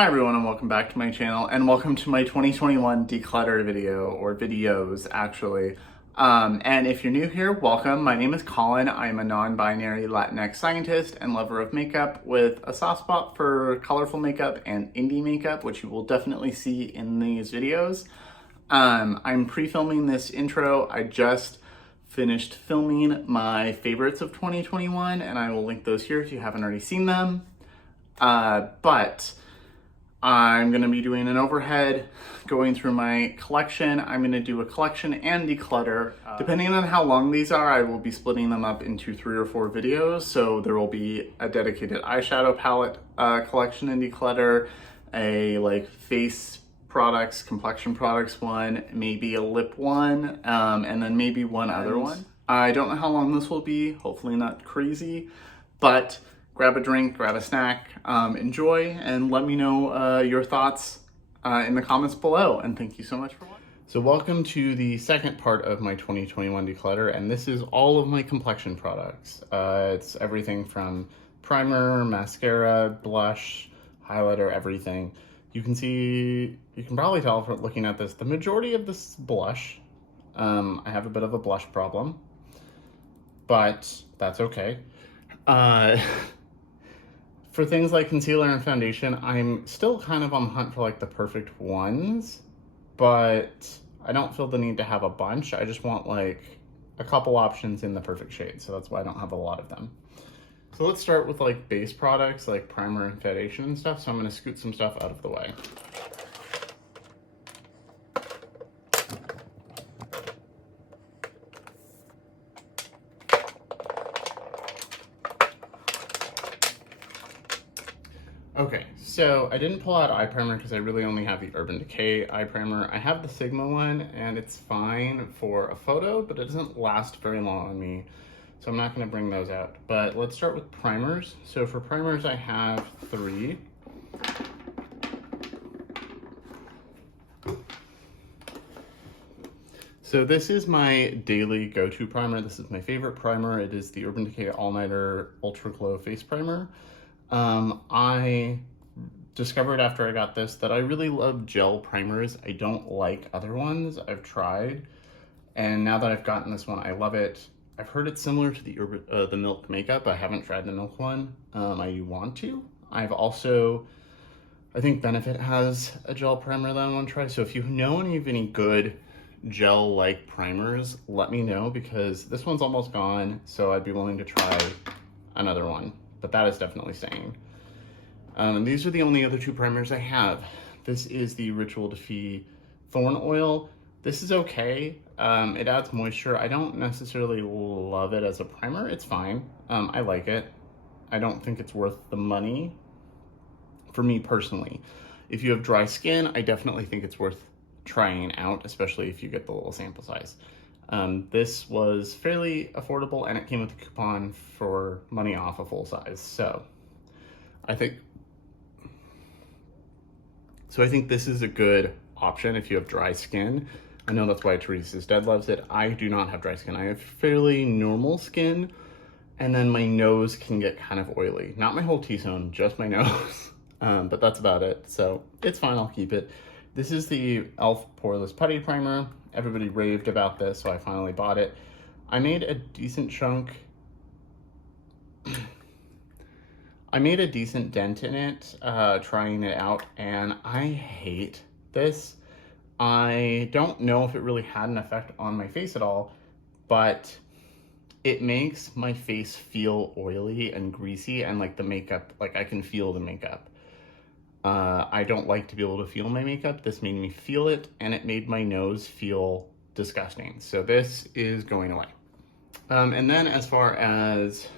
Hi everyone and welcome back to my channel and welcome to my 2021 declutter video, or videos actually. And if you're new here, welcome. My name is Colin. I'm a non-binary Latinx scientist and lover of makeup with a soft spot for colorful makeup and indie makeup, which you will definitely see in these videos. I'm pre-filming this intro. I just finished filming my favorites of 2021 and I will link those here if you haven't already seen them. But I'm going to be doing an overhead, going through my collection. I'm going to do a collection and declutter. Depending on how long these are, I will be splitting them up into 3 or 4 videos. So there will be a dedicated eyeshadow palette collection and declutter, a face products, complexion products one, maybe a lip one, and then maybe one other one. I don't know how long this will be, hopefully not crazy, but grab a drink, grab a snack, enjoy, and let me know your thoughts in the comments below. And thank you so much for watching. So welcome to the second part of my 2021 declutter, and this is all of my complexion products. It's everything from primer, mascara, blush, highlighter, everything. You can probably tell from looking at this, the majority of this is blush. I have a bit of a blush problem, but that's okay. For things like concealer and foundation, I'm still kind of on the hunt for the perfect ones, but I don't feel the need to have a bunch. I just want a couple options in the perfect shade, so that's why I don't have a lot of them. So let's start with base products like primer and foundation and stuff. So I'm going to scoot some stuff out of the way. Okay, so I didn't pull out eye primer because I really only have the Urban Decay eye primer. I have the Sigma one and it's fine for a photo, but it doesn't last very long on me. So I'm not going to bring those out. But let's start with primers. So for primers, I have 3. So this is my daily go-to primer. This is my favorite primer. It is the Urban Decay All-Nighter Ultra Glow Face Primer. I discovered after I got this that I really love gel primers. I don't like other ones. I've tried, and now that I've gotten this one, I love it. I've heard it's similar to the Milk makeup. I haven't tried the Milk one. I want to. I've also, I think Benefit has a gel primer that I want to try. So if you know any good gel-like primers, let me know, because this one's almost gone. So I'd be willing to try another one, but that is definitely staying. These are the only other 2 primers I have. This is the Ritual Defy Thorn Oil. This is okay. It adds moisture. I don't necessarily love it as a primer. It's fine. I like it. I don't think it's worth the money for me personally. If you have dry skin, I definitely think it's worth trying out, especially if you get the little sample size. This was fairly affordable and it came with a coupon for money off a full size. So I think this is a good option if you have dry skin. I know that's why Teresa's Dead loves it. I do not have dry skin. I have fairly normal skin, and then my nose can get kind of oily. Not my whole T-zone, just my nose. But that's about it. So it's fine, I'll keep it. This is the e.l.f. Poreless Putty Primer. Everybody raved about this, so I finally bought it. I made a decent chunk. I made a decent dent in it, trying it out, and I hate this. I don't know if it really had an effect on my face at all, but it makes my face feel oily and greasy, and the makeup, I can feel the makeup. I don't like to be able to feel my makeup. This made me feel it, and it made my nose feel disgusting. So this is going away. And then as far as,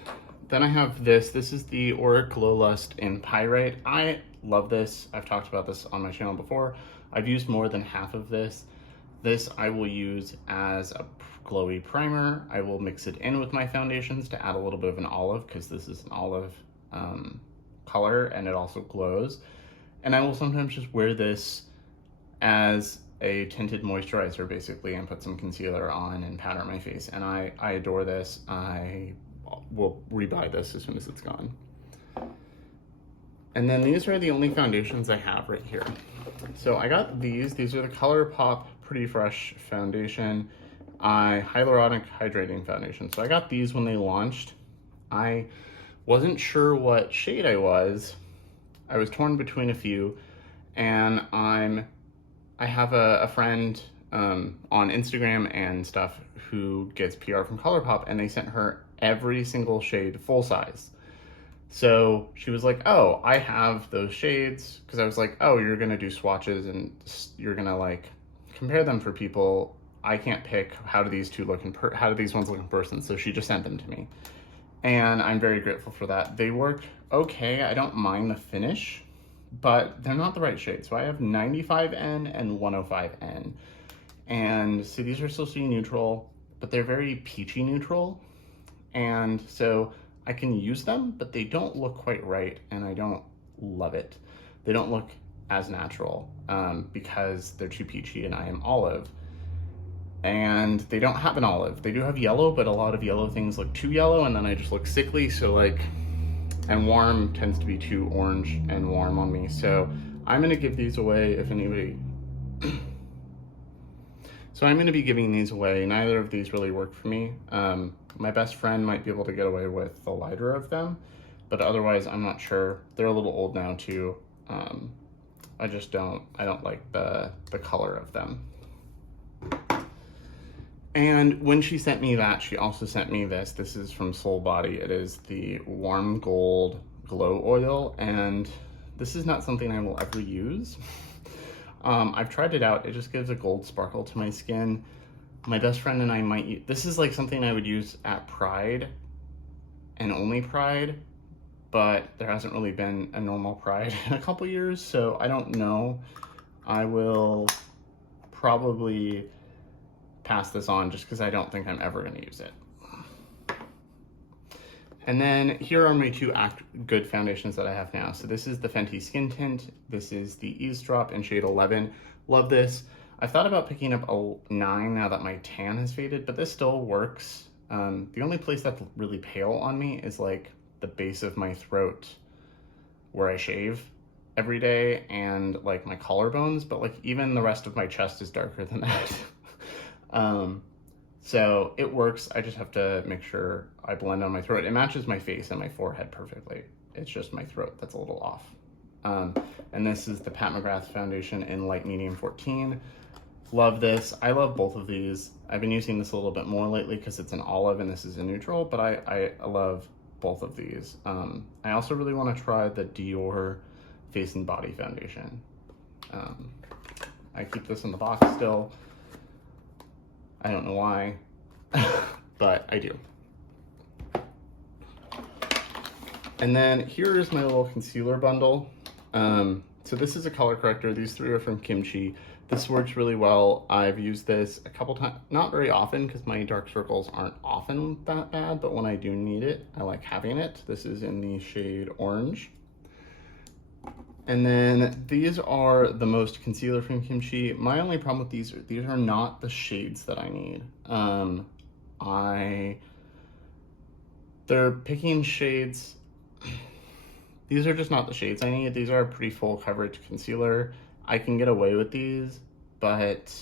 then I have this is the Auric Glow Lust in Pyrite. I love this. I've talked about this on my channel before. I've used more than half of this. This I will use as a glowy primer. I will mix it in with my foundations to add a little bit of an olive, because this is an olive color and it also glows. And I will sometimes just wear this as a tinted moisturizer basically and put some concealer on and powder my face. And I adore this. I will rebuy this as soon as it's gone. And then these are the only foundations I have right here. So I got these. These are the ColourPop Pretty Fresh Foundation Hyaluronic Hydrating Foundation. So I got these when they launched. I wasn't sure what shade I was. I was torn between a few, and I have a friend on Instagram and stuff who gets PR from ColourPop, and they sent her every single shade full size. So she was like, oh, I have those shades, because I was like, oh, you're gonna do swatches and you're gonna like compare them for people. I can't pick how do these ones look in person. So she just sent them to me, and I'm very grateful for that. They work okay. I don't mind the finish, but they're not the right shade. So I have 95N and 105N, and so these are supposed to be neutral, but they're very peachy neutral, and so I can use them, but they don't look quite right, and I don't love it. They don't look as natural because they're too peachy, and I am olive. And they don't have an olive. They do have yellow, but a lot of yellow things look too yellow, and then I just look sickly, so like, and warm tends to be too orange and warm on me. So I'm gonna give these away if anybody, so I'm gonna be giving these away. Neither of these really work for me. My best friend might be able to get away with the lighter of them, but otherwise I'm not sure. They're a little old now too. I don't like the color of them. And when she sent me that, she also sent me this. This is from Soul Body. It is the Warm Gold Glow Oil, and this is not something I will ever use. I've tried it out. It just gives a gold sparkle to my skin. My best friend and I might use, this is like something I would use at Pride and only Pride, but there hasn't really been a normal Pride in a couple years, so I don't know. I will probably pass this on just because I don't think I'm ever going to use it. And then here are my two good foundations that I have now. So this is the Fenty Skin Tint. This is the Eavesdrop in shade 11. Love this. I've thought about picking up a 9 now that my tan has faded, but this still works. The only place that's really pale on me is like the base of my throat where I shave every day, and like my collarbones, but like even the rest of my chest is darker than that. So it works. I just have to make sure I blend on my throat. It matches my face and my forehead perfectly. It's just my throat that's a little off. And this is the Pat McGrath foundation in light medium 14. Love this. I love both of these. I've been using this a little bit more lately because it's an olive and this is a neutral, but I love both of these. I also really want to try the Dior Face and Body foundation. I keep this in the box still. I don't know why, but I do. And then here is my little concealer bundle. So this is a color corrector. These three are from Kimchi. This works really well. I've used this a couple times, not very often because my dark circles aren't often that bad, but when I do need it, I like having it. This is in the shade Orange. And then these are the most concealer from Kimchi. My only problem with these are not the shades that I need. They're picking shades. These are just not the shades I need. These are a pretty full coverage concealer. I can get away with these, but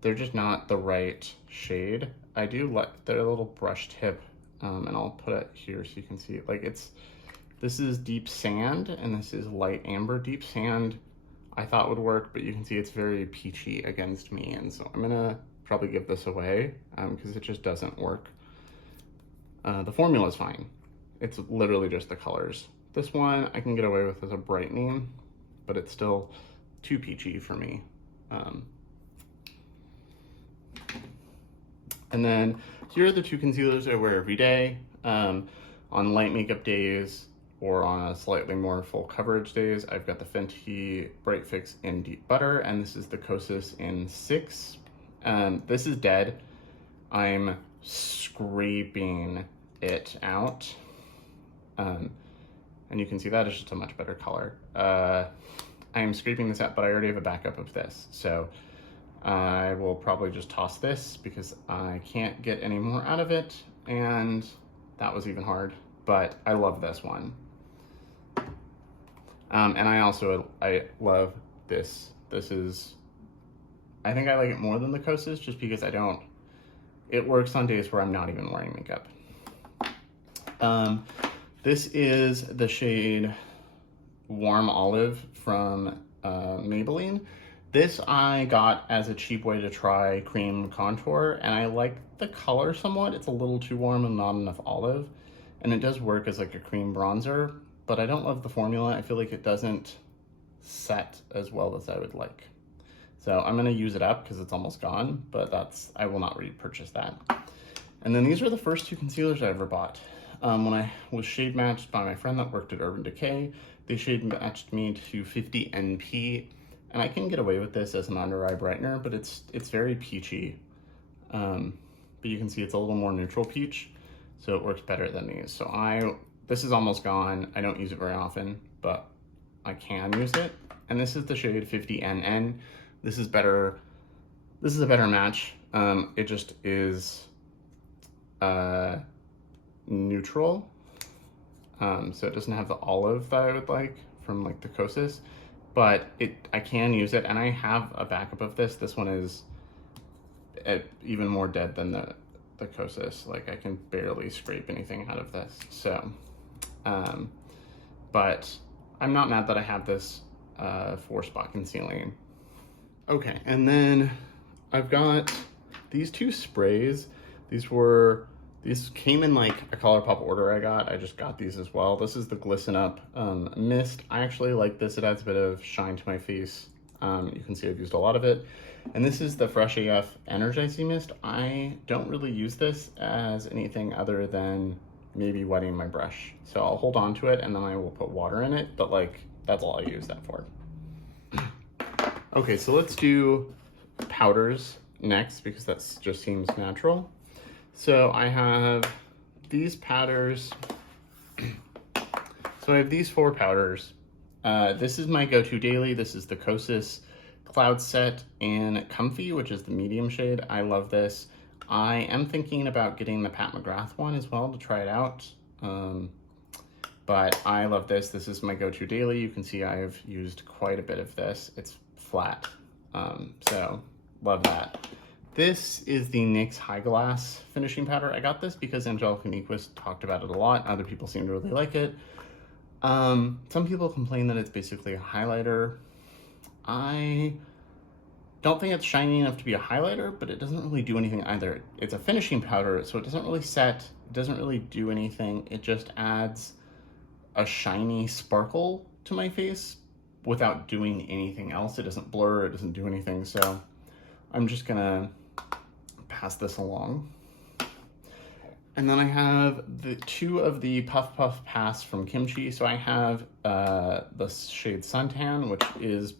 they're just not the right shade. I do like their little brush tip, and I'll put it here so you can see it. Like this is Deep Sand, and this is Light Amber. Deep Sand I thought would work, but you can see it's very peachy against me, and so I'm gonna probably give this away because it just doesn't work. The formula is fine. It's literally just the colors. This one I can get away with as a brightening, but it's still too peachy for me. And then here are the two concealers I wear every day. On light makeup days or on a slightly more full coverage days, I've got the Fenty Bright Fix in Deep Butter, and this is the Kosas in 6. This is dead. I'm scraping it out. And you can see that is just a much better color. I am scraping this out, but I already have a backup of this. So I will probably just toss this because I can't get any more out of it. And that was even hard, but I love this one. And I love this. This is, I think I like it more than the Kosas just because it works on days where I'm not even wearing makeup. This is the shade Warm Olive from Maybelline. This I got as a cheap way to try cream contour, and I like the color somewhat. It's a little too warm and not enough olive, and it does work as like a cream bronzer, but I don't love the formula. I feel like it doesn't set as well as I would like. So I'm gonna use it up because it's almost gone, but I will not repurchase that. And then these are the first two concealers I ever bought. When I was shade matched by my friend that worked at Urban Decay, they shade matched me to 50 NP, and I can get away with this as an under eye brightener, but it's very peachy. But you can see it's a little more neutral peach, so it works better than these. So this is almost gone. I don't use it very often, but I can use it. And this is the shade 50NN. This is better. This is a better match. It just is neutral. So it doesn't have the olive that I would like from like the Kosas, but I can use it, and I have a backup of this. This one is even more dead than the Kosas. Like, I can barely scrape anything out of this. So, but I'm not mad that I have this for spot concealing. Okay, and then I've got these two sprays. These came in like a ColourPop order I just got these as well. This is the Glisten Up Mist. I actually like this. It adds a bit of shine to my face. You can see I've used a lot of it. And this is the Fresh AF Energizing Mist. I don't really use this as anything other than maybe wetting my brush. So I'll hold on to it and then I will put water in it, but like, that's all I use that for. Okay, so let's do powders next because that just seems natural. So I have these powders. So I have these 4 powders. This is my go-to daily. This is the Kosas Cloud Set in Comfy, which is the medium shade. I love this. I am thinking about getting the Pat McGrath one as well to try it out. But I love this. This is my go-to daily. You can see I have used quite a bit of this. It's flat, so love that. This is the NYX High Glass finishing powder. I got this because Angelica Nyquist talked about it a lot. Other people seem to really like it. Some people complain that it's basically a highlighter. I don't think it's shiny enough to be a highlighter, but it doesn't really do anything either. It's a finishing powder, so it doesn't really set, it doesn't really do anything. It just adds a shiny sparkle to my face without doing anything else. It doesn't blur, it doesn't do anything, so I'm just gonna pass this along. And then I have the 2 of the Puff Puff Pass from Kimchi. So I have the shade Suntan, which is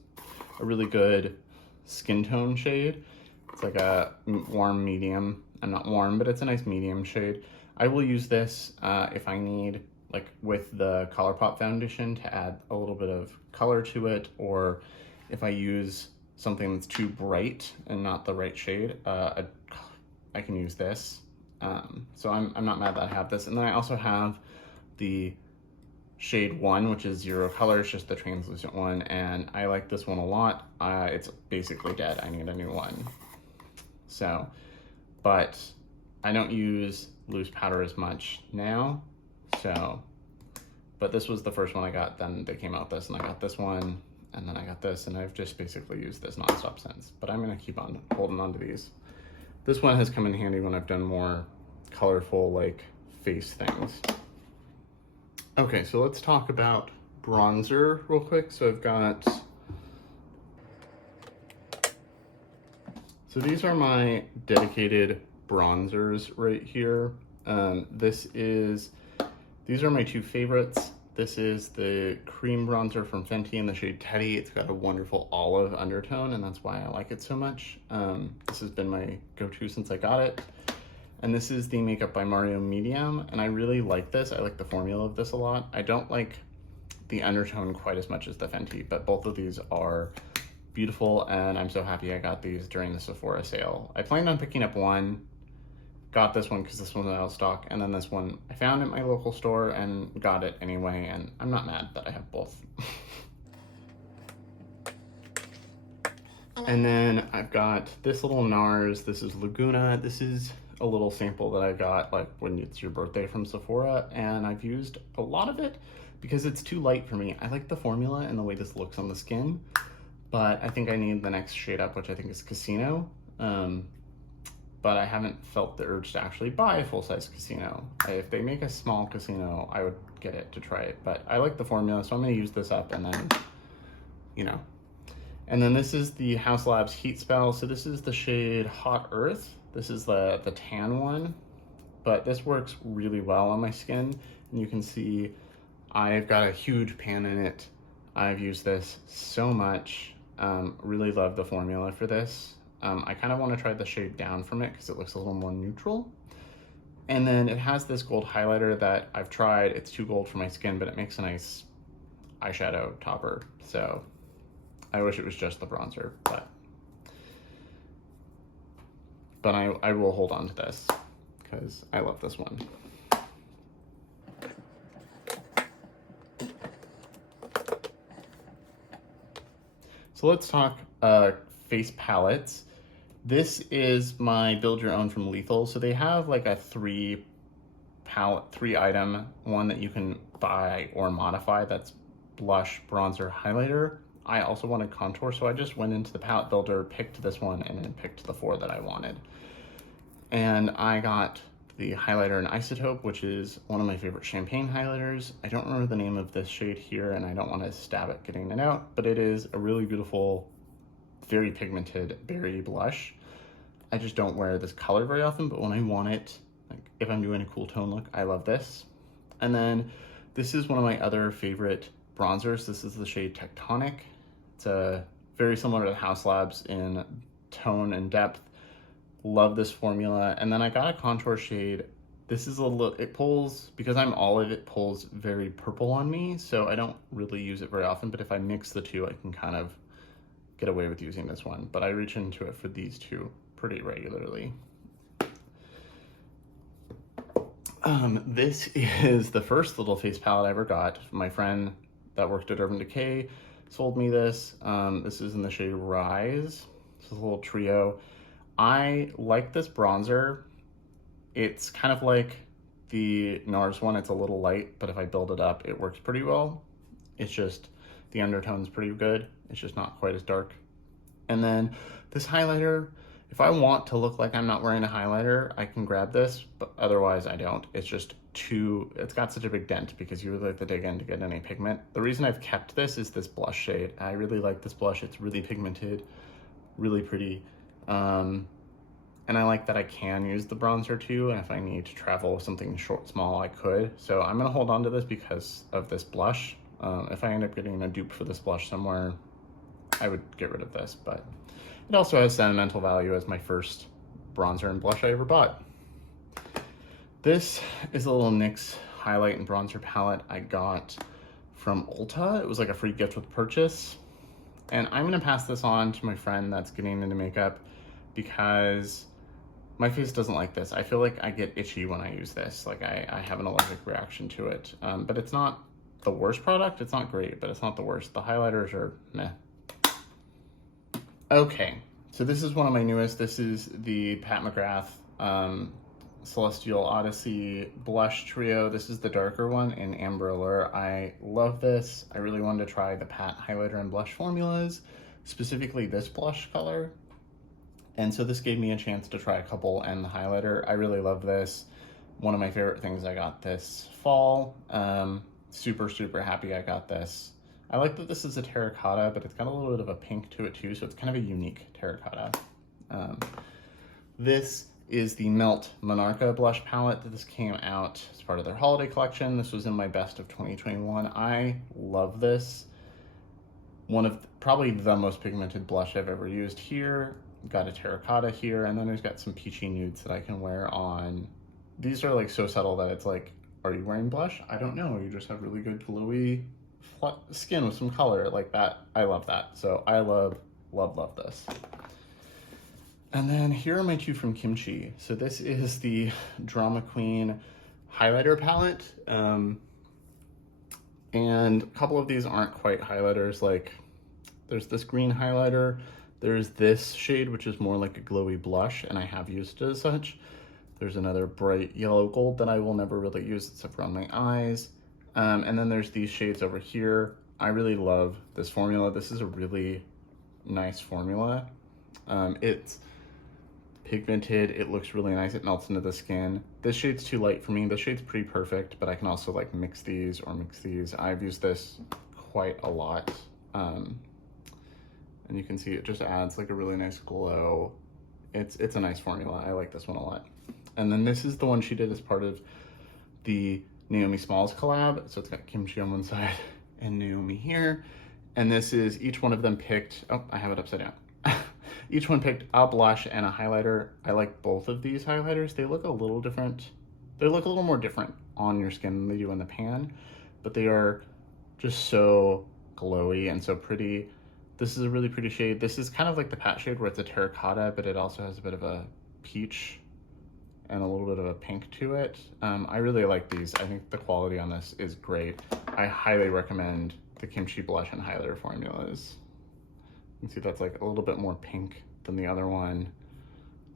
a really good skin tone shade. It's like a warm medium, and not warm, but it's a nice medium shade. I will use this if I need, like with the ColourPop foundation, to add a little bit of color to it, or if I use something that's too bright and not the right shade, I can use this. So I'm not mad that I have this. And then I also have the shade 1, which is Zero Color. It's just the translucent one, and I like this one a lot. It's basically dead. I need a new one. So, but I don't use loose powder as much now. So, but this was the first one I got. Then they came out with this, and I got this one, and then I got this, and I've just basically used this nonstop since. But I'm gonna keep on holding on to these. This one has come in handy when I've done more colorful, like, face things. Okay, so let's talk about bronzer real quick. So I've got, so these are my dedicated bronzers right here. These are my 2 favorites. This is the cream bronzer from Fenty in the shade Teddy. It's got a wonderful olive undertone, and that's why I like it so much. This has been my go-to since I got it. And this is the Makeup by Mario Medium, and I really like this. I like the formula of this a lot. I don't like the undertone quite as much as the Fenty, but both of these are beautiful, and I'm so happy I got these during the Sephora sale. I planned on picking up one got this one because this one was out of stock, and then this one I found at my local store and got it anyway, and I'm not mad that I have both. And then I've got this little NARS. This is Laguna. This is a little sample that I got like when it's your birthday from Sephora, and I've used a lot of it because it's too light for me. I like the formula and the way this looks on the skin, but I think I need the next shade up, which I think is Casino. But I haven't felt the urge to actually buy a full-size Casino. If they make a small Casino, I would get it to try it, but I like the formula, so I'm gonna use this up and then, you know. And then this is the Haus Labs Heat Spell. So this is the shade Hot Earth. This is the tan one, but this works really well on my skin. And you can see I've got a huge pan in it. I've used this so much. Really love the formula for this. I kind of want to try the shade down from it because it looks a little more neutral. And then it has this gold highlighter that I've tried. It's too gold for my skin, but it makes a nice eyeshadow topper. So I wish it was just the bronzer, but I will hold on to this because I love this one. So let's talk face palettes. This is my build your own from Lethal. So they have like a three item one that you can buy or modify. That's blush, bronzer, highlighter. I also wanted contour, so I just went into the palette builder, picked this one, and then picked the 4 that I wanted. And I got the highlighter in Isotope, which is one of my favorite champagne highlighters. I don't remember the name of this shade here, and I don't want to stab at getting it out, but it is a really beautiful, very pigmented berry blush. I just don't wear this color very often, but when I want it, like if I'm doing a cool tone look, I love this. And then this is one of my other favorite bronzers. This is the shade Tectonic. It's very similar to the Haus Labs in tone and depth. Love this formula. And then I got a contour shade. This is a little, it pulls, because I'm olive, it pulls very purple on me, so I don't really use it very often, but if I mix the two, I can kind of get away with using this one. But I reach into it for these two pretty regularly. This is the first little face palette I ever got. My friend that worked at Urban Decay sold me this. This is in the shade Rise. This is a little trio. I like this bronzer. It's kind of like the NARS one. It's a little light, but if I build it up, it works pretty well. It's just, the undertone's pretty good. It's just not quite as dark. And then this highlighter, if I want to look like I'm not wearing a highlighter, I can grab this, but otherwise I don't. It's just it's got such a big dent because you really have to dig in to get any pigment. The reason I've kept this is this blush shade. I really like this blush. It's really pigmented, really pretty. And I like that I can use the bronzer too, and if I need to travel with something short, small, I could. So I'm gonna hold on to this because of this blush. If I end up getting a dupe for this blush somewhere, I would get rid of this, but it also has sentimental value as my first bronzer and blush I ever bought. This is a little NYX highlight and bronzer palette I got from Ulta. It was like a free gift with purchase. And I'm gonna pass this on to my friend that's getting into makeup because my face doesn't like this. I feel like I get itchy when I use this. Like I have an allergic reaction to it. But it's not the worst product. It's not great, but it's not the worst. The highlighters are meh. Okay, so this is one of my newest. This is the Pat McGrath Celestial Odyssey Blush Trio. This is the darker one in Amber Allure. I love this. I really wanted to try the Pat highlighter and blush formulas, specifically this blush color. And so this gave me a chance to try a couple and the highlighter. I really love this. One of my favorite things I got this fall. Super, super happy I got this. I like that this is a terracotta, but it's got a little bit of a pink to it too, so it's kind of a unique terracotta. This is the Melt Monarcha blush palette. This came out as part of their holiday collection. This was in my best of 2021. I love this. One of probably the most pigmented blush I've ever used here. Got a terracotta here, and then there's got some peachy nudes that I can wear on. These are like so subtle that it's like, are you wearing blush? I don't know. You just have really good glowy skin with some color like that. I love that. So I love this. And then here are my two from Kimchi. So this is the Drama Queen highlighter palette. And a couple of these aren't quite highlighters. Like there's this green highlighter. There's this shade, which is more like a glowy blush, and I have used it as such. There's another bright yellow gold that I will never really use except for on my eyes. And then there's these shades over here. I really love this formula. This is a really nice formula. It's pigmented, it looks really nice, it melts into the skin. This shade's too light for me. This shade's pretty perfect, but I can also like mix these or mix these. I've used this quite a lot. And you can see it just adds like a really nice glow. It's a nice formula. I like this one a lot. And then this is the one she did as part of the Naomi Smalls collab. So it's got Kimchi on one side and Naomi here. And this is, each one of them picked, oh, I have it upside down. Each one picked a blush and a highlighter. I like both of these highlighters. They look a little different. They look a little more different on your skin than they do in the pan, but they are just so glowy and so pretty. This is a really pretty shade. This is kind of like the pat shade where it's a terracotta, but it also has a bit of a peach and a little bit of a pink to it. I really like these. I think the quality on this is great. I highly recommend the Kimchi blush and highlighter formulas. You can see that's like a little bit more pink than the other one.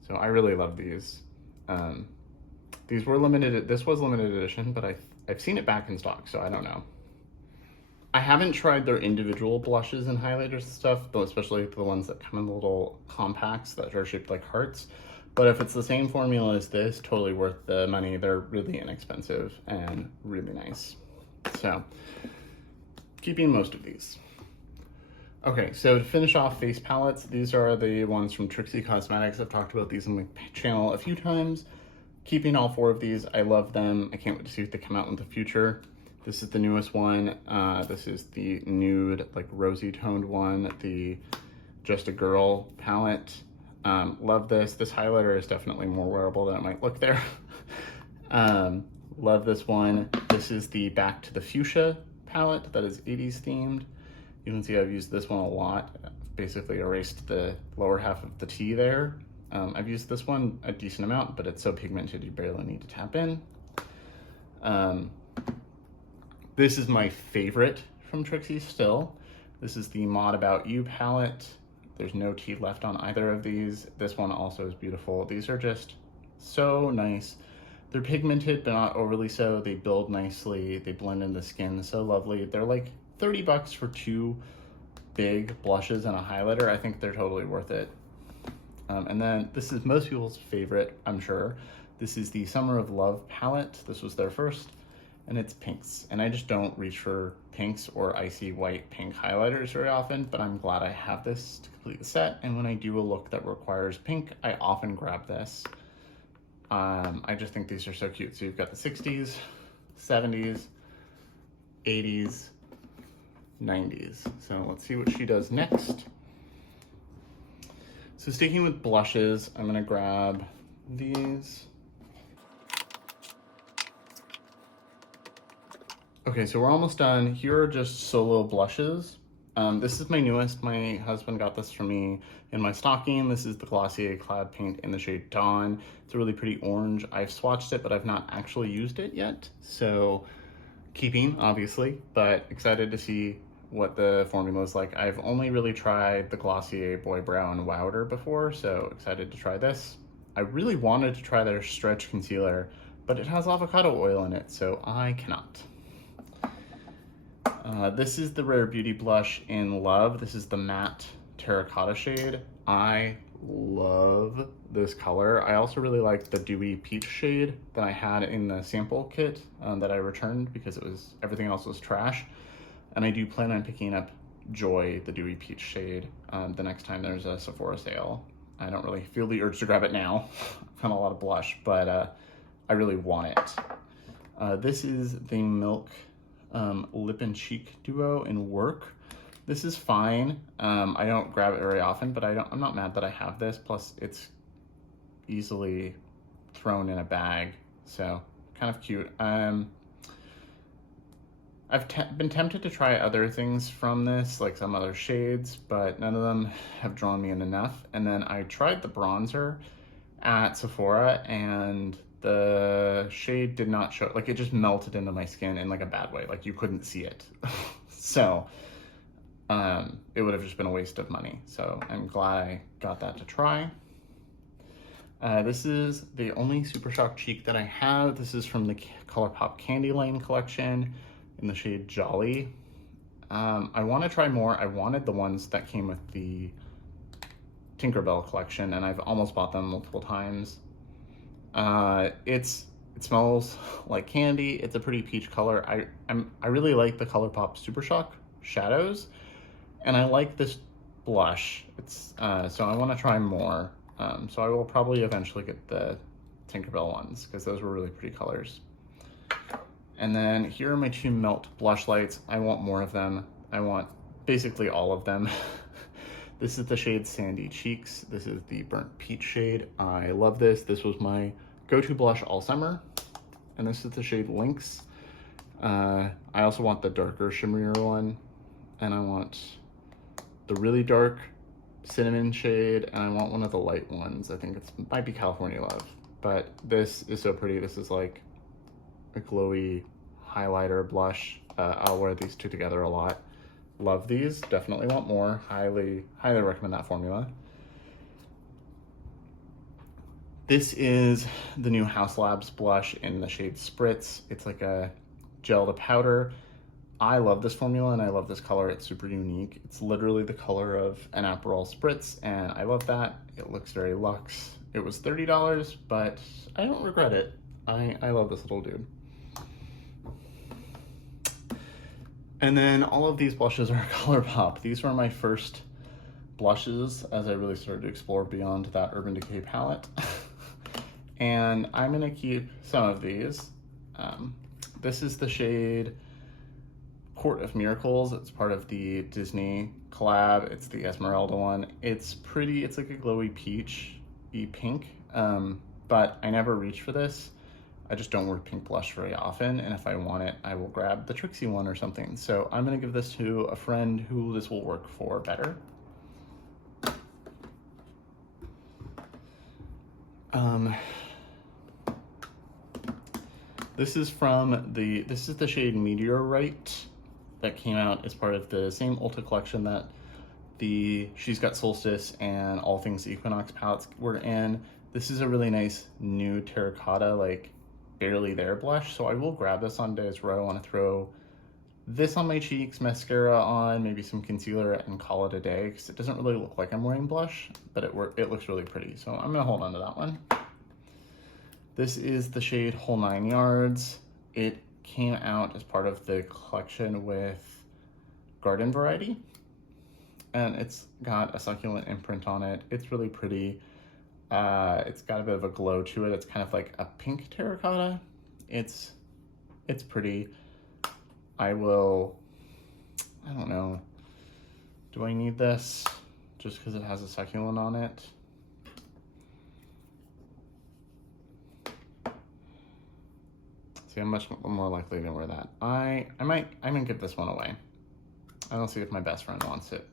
So I really love these. These were limited, this was limited edition, but I've seen it back in stock, so I don't know. I haven't tried their individual blushes and highlighters and stuff, though, especially the ones that come in the little compacts that are shaped like hearts. But if it's the same formula as this, totally worth the money. They're really inexpensive and really nice. So, keeping most of these. Okay, so to finish off face palettes, these are the ones from Trixie Cosmetics. I've talked about these on my channel a few times. Keeping all four of these, I love them. I can't wait to see if they come out in the future. This is the newest one. This is the nude, like rosy toned one, the Just a Girl palette. Love this. This highlighter is definitely more wearable than it might look there. Love this one. This is the Back to the Fuchsia palette that is 80s themed. You can see I've used this one a lot. Basically erased the lower half of the T there. I've used this one a decent amount, but it's so pigmented you barely need to tap in. This is my favorite from Trixie still. This is the Mod About You palette. There's no T left on either of these. This one also is beautiful. These are just so nice. They're pigmented, but not overly so. They build nicely. They blend in the skin so lovely. They're like 30 bucks for two big blushes and a highlighter. I think they're totally worth it. And then this is most people's favorite, I'm sure. This is the Summer of Love palette. This was their first, and it's pinks. And I just don't reach for pinks or icy white pink highlighters very often, but I'm glad I have this to complete the set. And when I do a look that requires pink, I often grab this. I just think these are so cute. So you've got the 60s, 70s, 80s, 90s. So let's see what she does next. So sticking with blushes, I'm gonna grab these. Okay, so we're almost done. Here are just solo blushes. This is my newest. My husband got this for me in my stocking. This is the Glossier Cloud Paint in the shade Dawn. It's a really pretty orange. I've swatched it, but I've not actually used it yet. So keeping, obviously, but excited to see what the formula is like. I've only really tried the Glossier Boy Brow and Wowder before, so excited to try this. I really wanted to try their Stretch Concealer, but it has avocado oil in it, so I cannot. This is the Rare Beauty blush in Love. This is the matte terracotta shade. I love this color. I also really like the dewy peach shade that I had in the sample kit that I returned because everything else was trash. And I do plan on picking up Joy, the dewy peach shade, the next time there's a Sephora sale. I don't really feel the urge to grab it now. I've got a lot of blush, but I really want it. This is the Milk Lip and Cheek Duo in Work. This is fine. I don't grab it very often, but I'm not mad that I have this. Plus, it's easily thrown in a bag, so kind of cute. I've been tempted to try other things from this, like some other shades, but none of them have drawn me in enough. And then I tried the bronzer at Sephora, and the shade did not show, like it just melted into my skin in like a bad way, like you couldn't see it. So it would have just been a waste of money. So I'm glad I got that to try. This is the only Super Shock cheek that I have. This is from the ColourPop Candy Lane collection in the shade Jolly. I want to try more. I wanted the ones that came with the Tinkerbell collection, and I've almost bought them multiple times. It smells like candy. It's a pretty peach color. I really like the ColourPop Super Shock shadows, and I like this blush. It's so I want to try more. So I will probably eventually get the Tinkerbell ones because those were really pretty colors. And then here are my two Melt blush lights. I want more of them. I want basically all of them. This is the shade Sandy Cheeks. This is the Burnt Peach shade. I love this. This was my go-to blush all summer. And this is the shade Lynx. I also want the darker shimmerier one. And I want the really dark cinnamon shade, and I want one of the light ones. I think it might be California Love, but this is so pretty. This is like a glowy highlighter blush. I'll wear these two together a lot. Love these, definitely want more. Highly recommend that formula. This is the new Haus Labs blush in the shade Spritz. It's like a gel to powder. I love this formula and I love this color. It's super unique. It's literally the color of an Aperol Spritz, and I love that. It looks very luxe. It was $30, but I don't regret it. I love this little dude. And then all of these blushes are ColourPop. These were my first blushes as I really started to explore beyond that Urban Decay palette. And I'm gonna keep some of these. This is the shade Court of Miracles. It's part of the Disney collab. It's the Esmeralda one. It's pretty. It's like a glowy peachy pink, but I never reach for this. I just don't wear pink blush very often, and if I want it, I will grab the Trixie one or something. So I'm gonna give this to a friend who this will work for better. This is the shade Meteorite that came out as part of the same Ulta collection that the She's Got Solstice and All Things Equinox palettes were in. This is a really nice new terracotta, like barely there blush. So I will grab this on days where I want to throw this on my cheeks, mascara on, maybe some concealer, and call it a day, because it doesn't really look like I'm wearing blush, but it looks really pretty. So I'm gonna hold on to that one. This is the shade Whole 9 Yards. It came out as part of the collection with Garden Variety, and it's got a succulent imprint on it. It's really pretty. It's got a bit of a glow to it. It's kind of like a pink terracotta. It's pretty. I don't know. Do I need this just because it has a succulent on it? See, I'm much more likely to wear that. I might give this one away. I'll see if my best friend wants it.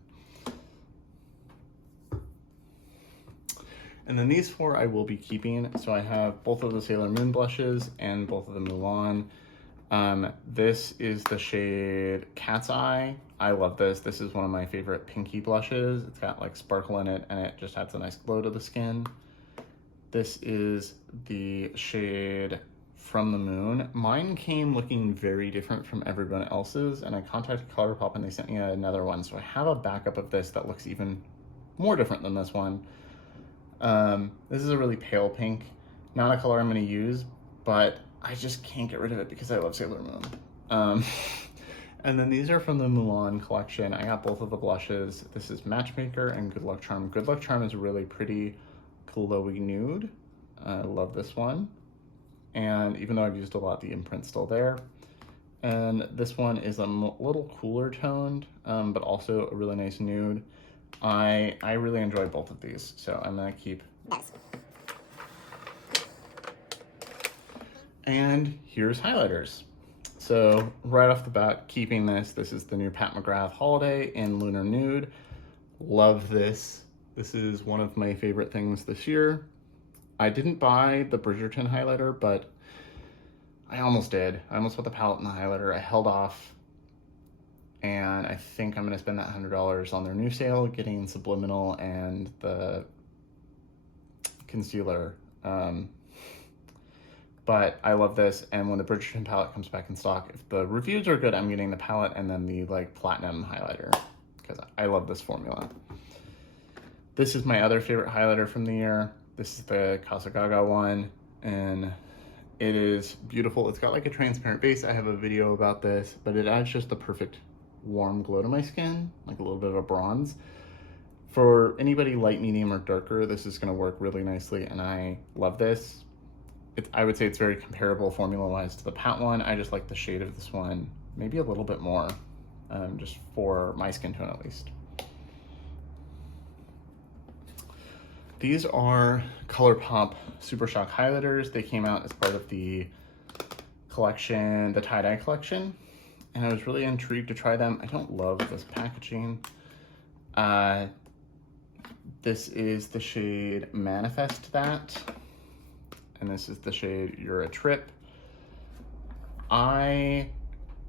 And then these four I will be keeping. So I have both of the Sailor Moon blushes and both of the Mulan. This is the shade Cat's Eye. I love this. This is one of my favorite pinky blushes. It's got like sparkle in it, and it just adds a nice glow to the skin. This is the shade From the Moon. Mine came looking very different from everyone else's, and I contacted ColourPop and they sent me another one. So I have a backup of this that looks even more different than this one. This is a really pale pink, not a color I'm going to use, but I just can't get rid of it because I love Sailor Moon. And then these are from the Mulan collection. I got both of the blushes. This is Matchmaker and Good Luck Charm. Good Luck Charm is a really pretty glowy nude. I love this one. And even though I've used a lot, the imprint's still there. And this one is a little cooler toned, but also a really nice nude. I really enjoy both of these, so I'm gonna keep those. And here's highlighters. So right off the bat, keeping this. This is the new Pat McGrath Holiday in Lunar Nude. Love this. This is one of my favorite things this year. I didn't buy the Bridgerton highlighter, but I almost did. I almost bought the palette and the highlighter. I held off, and I think I'm gonna spend that $100 on their new sale, getting Subliminal and the concealer. But I love this, and when the Bridgerton palette comes back in stock, if the reviews are good, I'm getting the palette and then the like platinum highlighter, because I love this formula. This is my other favorite highlighter from the year. This is the Casa Gaga one, and it is beautiful. It's got like a transparent base. I have a video about this, but it adds just the perfect warm glow to my skin, like a little bit of a bronze. For anybody light, medium, or darker, this is gonna work really nicely, and I love this. I would say it's very comparable formula-wise to the Pat one. I just like the shade of this one maybe a little bit more, just for my skin tone at least. These are ColourPop Super Shock highlighters. They came out as part of the collection, the tie-dye collection, and I was really intrigued to try them. I don't love this packaging. This is the shade Manifest That, and this is the shade You're a Trip. I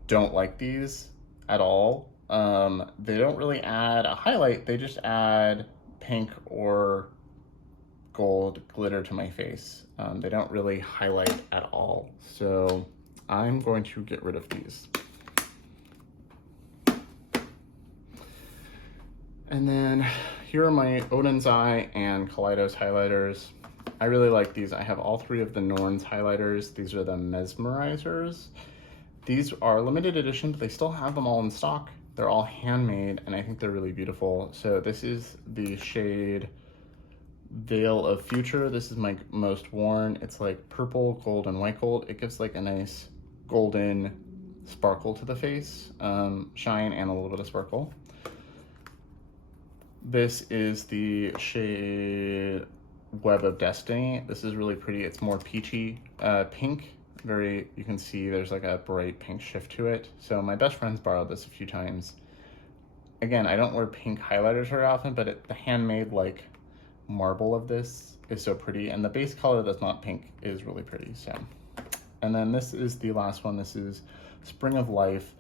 don't like these at all. They don't really add a highlight, they just add pink or gold glitter to my face. They don't really highlight at all. So I'm going to get rid of these. And then here are my Odin's Eye and Kaleidos highlighters. I really like these. I have all three of the Norns highlighters. These are the Mesmerizers. These are limited edition, but they still have them all in stock. They're all handmade, and I think they're really beautiful. So this is the shade Veil of Future. This is my most worn. It's like purple, gold, and white gold. It gives like a nice golden sparkle to the face, shine, and a little bit of sparkle. This is the shade Web of Destiny. This is really pretty. It's more peachy pink. You can see there's like a bright pink shift to it. So my best friends borrowed this a few times. Again, I don't wear pink highlighters very often, but the handmade like marble of this is so pretty, and the base color that's not pink is really pretty. So, and then this is the last one. This is Spring of Life,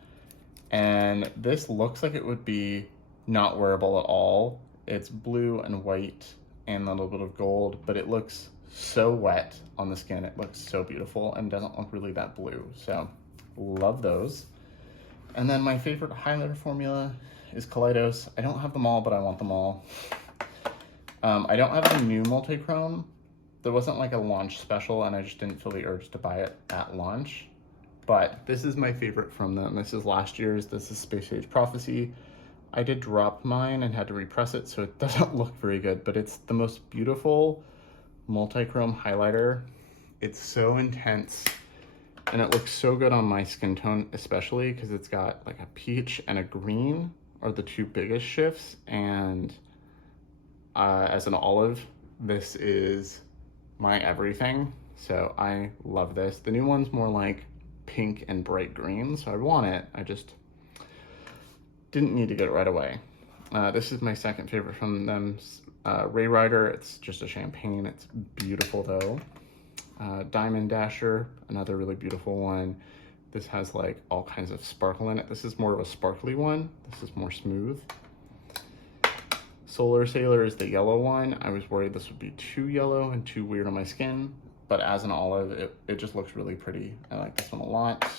and this looks like it would be not wearable at all. It's blue and white and a little bit of gold, but it looks so wet on the skin. It looks so beautiful and doesn't look really that blue. So love those. And then my favorite highlighter formula is Kaleidos. I don't have them all, but I want them all. I don't have the new multi-chrome. There wasn't like a launch special, and I just didn't feel the urge to buy it at launch. But this is my favorite from them. This is last year's. This is Space Age Prophecy. I did drop mine and had to repress it, so it doesn't look very good, but it's the most beautiful multi-chrome highlighter. It's so intense, and it looks so good on my skin tone, especially because it's got like a peach and a green are the two biggest shifts, and as an olive, this is my everything. So I love this. The new one's more like pink and bright green, so I want it. I just didn't need to get it right away. This is my second favorite from them, Ray Rider. It's just a champagne. It's beautiful though. Diamond Dasher, another really beautiful one. This has like all kinds of sparkle in it. This is more of a sparkly one. This is more smooth. Solar Sailor is the yellow one. I was worried this would be too yellow and too weird on my skin, but as an olive, it just looks really pretty. I like this one a lot.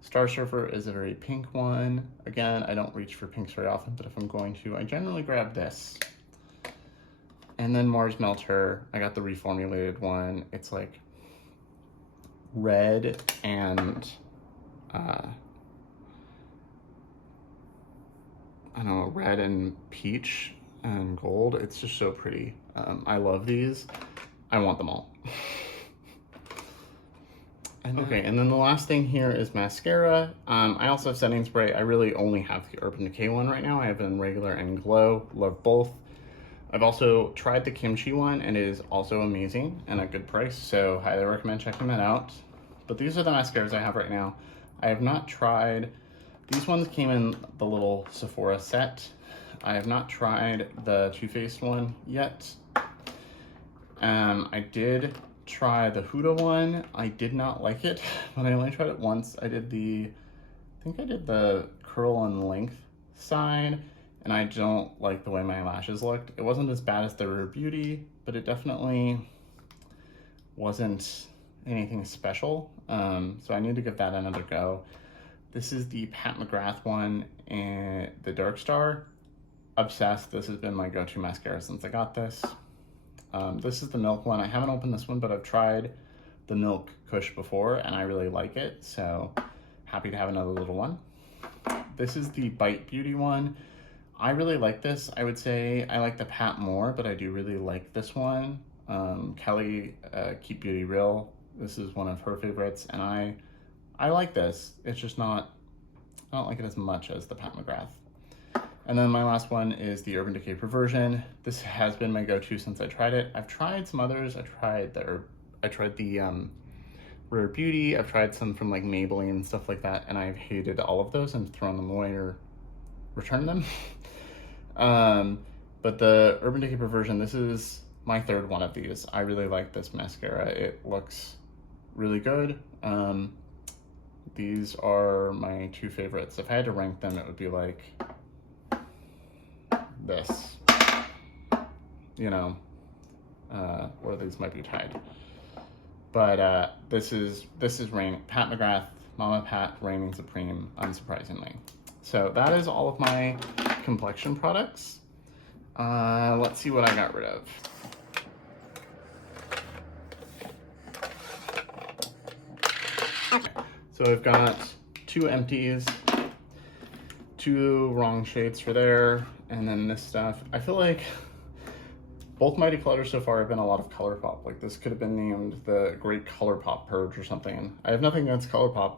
Star Surfer is a very pink one. Again, I don't reach for pinks very often, but if I'm going to, I generally grab this. And then Mars Melter, I got the reformulated one. It's like red and I don't know, red and peach and gold. It's just so pretty. I love these. I want them all. And then the last thing here is mascara. I also have setting spray. I really only have the Urban Decay one right now. I have it in regular and glow. Love both. I've also tried the kimchi one, and it is also amazing and a good price. So highly recommend checking that out. But these are the mascaras I have right now. I have not tried, these ones came in the little Sephora set. I have not tried the Too Faced one yet. I did try the Huda one. I did not like it, but I only tried it once. I think I did the curl and length side, and I don't like the way my lashes looked. It wasn't as bad as the Rare Beauty, but it definitely wasn't anything special. So I need to give that another go. This is the Pat McGrath one and the Dark Star. Obsessed. This has been my go-to mascara since I got this. This is the Milk one. I haven't opened this one, but I've tried the Milk Kush before and I really like it, so happy to have another little one. This is the Bite Beauty one. I really like this. I would say I like the Pat more, but I do really like this one. Kelly, Keep Beauty Real. This is one of her favorites, and I like this. It's just not, I don't like it as much as the Pat McGrath. And then my last one is the Urban Decay Perversion. This has been my go-to since I tried it. I've tried some others. I tried the Rare Beauty. I've tried some from like Maybelline and stuff like that, and I've hated all of those and thrown them away or returned them. But the Urban Decay Perversion, this is my third one of these. I really like this mascara. It looks really good. These are my two favorites. If I had to rank them, it would be like this, you know, or these might be tied. But this is Pat McGrath, Mama Pat reigning supreme, unsurprisingly. So that is all of my complexion products. Let's see what I got rid of. So I've got 2 empties, 2 wrong shades for there, and then this stuff. I feel like both my declutters so far have been a lot of ColourPop. Like this could have been named the Great ColourPop Purge or something. I have nothing against ColourPop.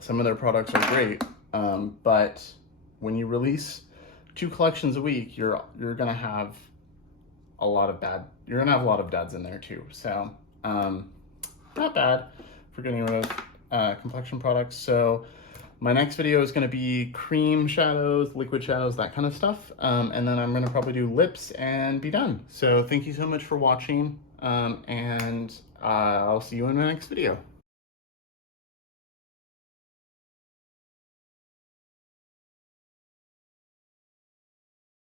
Some of their products are great, but when you release 2 collections a week, you're gonna have a lot of duds in there too. So not bad for getting rid of complexion products. So my next video is going to be cream shadows, liquid shadows, that kind of stuff. And then I'm going to probably do lips and be done. So thank you so much for watching, and I'll see you in my next video.